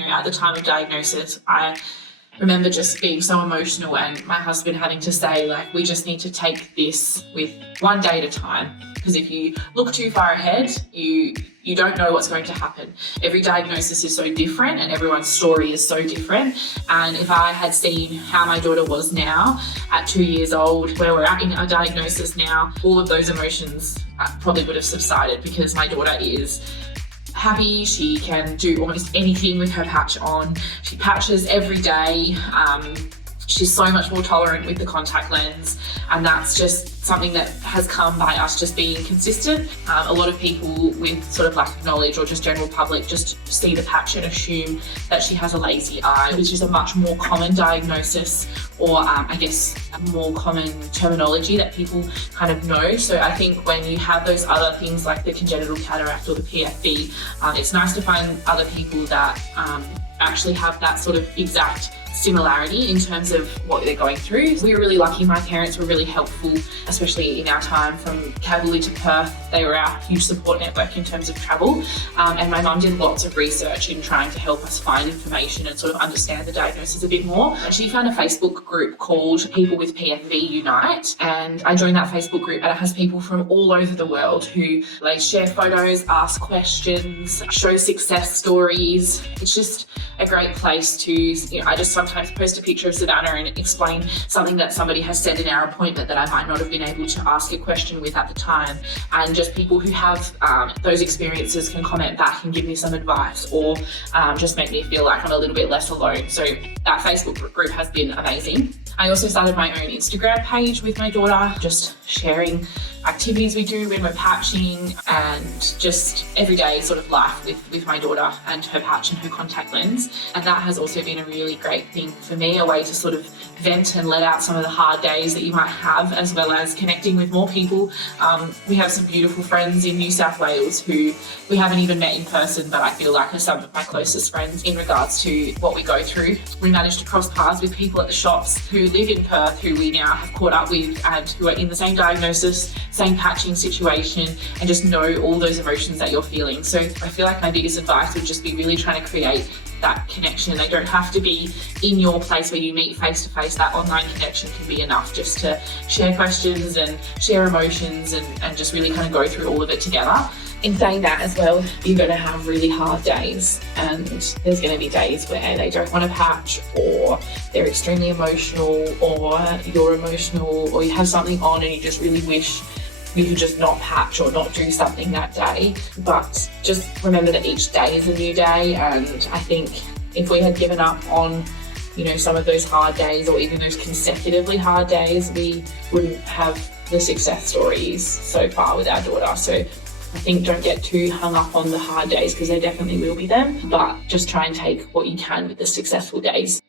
at the time of diagnosis, I remember just being so emotional and my husband having to say, like, we just need to take this with one day at a time. Because if you look too far ahead, you don't know what's going to happen. Every diagnosis is so different and everyone's story is so different. And if I had seen how my daughter was now at 2 years old, where we're at in our diagnosis now, all of those emotions probably would have subsided, because my daughter is happy. She can do almost anything with her patch on. She patches every day. She's so much more tolerant with the contact lens, and that's just something that has come by us just being consistent. A lot of people with sort of lack of knowledge, or just general public, just see the patch and assume that she has a lazy eye, which is a much more common diagnosis, or I guess a more common terminology that people kind of know. So I think when you have those other things like the congenital cataract or the PFB, it's nice to find other people that actually have that sort of exact similarity in terms of what they're going through. We were really lucky. My parents were really helpful, especially in our time from Kalgoorlie to Perth. They were our huge support network in terms of travel. And my mum did lots of research in trying to help us find information and sort of understand the diagnosis a bit more. And she found a Facebook group called People with PFV Unite. And I joined that Facebook group, and it has people from all over the world who share photos, ask questions, show success stories. It's just a great place to, I just sometimes post a picture of Savannah and explain something that somebody has said in our appointment that I might not have been able to ask a question with at the time. And just people who have those experiences can comment back and give me some advice, or just make me feel like I'm a little bit less alone. So that Facebook group has been amazing. I also started my own Instagram page with my daughter, just sharing activities we do when we're patching and just everyday sort of life with my daughter and her patch and her contact lens. And that has also been a really great thing for me, a way to sort of vent and let out some of the hard days that you might have, as well as connecting with more people. We have some beautiful friends in New South Wales who we haven't even met in person, but I feel like are some of my closest friends in regards to what we go through. We managed to cross paths with people at the shops who live in Perth, who we now have caught up with and who are in the same diagnosis, same patching situation, and just know all those emotions that you're feeling. So I feel like my biggest advice would just be really trying to create that connection. They don't have to be in your place where you meet face to face. That online connection can be enough just to share questions and share emotions and just really kind of go through all of it together. In saying that as well, you're going to have really hard days, and there's going to be days where they don't want to patch, or they're extremely emotional, or you're emotional, or you have something on and you just really wish you could just not patch or not do something that day. But just remember that each day is a new day, and I think if we had given up on some of those hard days, or even those consecutively hard days, we wouldn't have the success stories so far with our daughter. So I think don't get too hung up on the hard days, because there definitely will be them, but just try and take what you can with the successful days.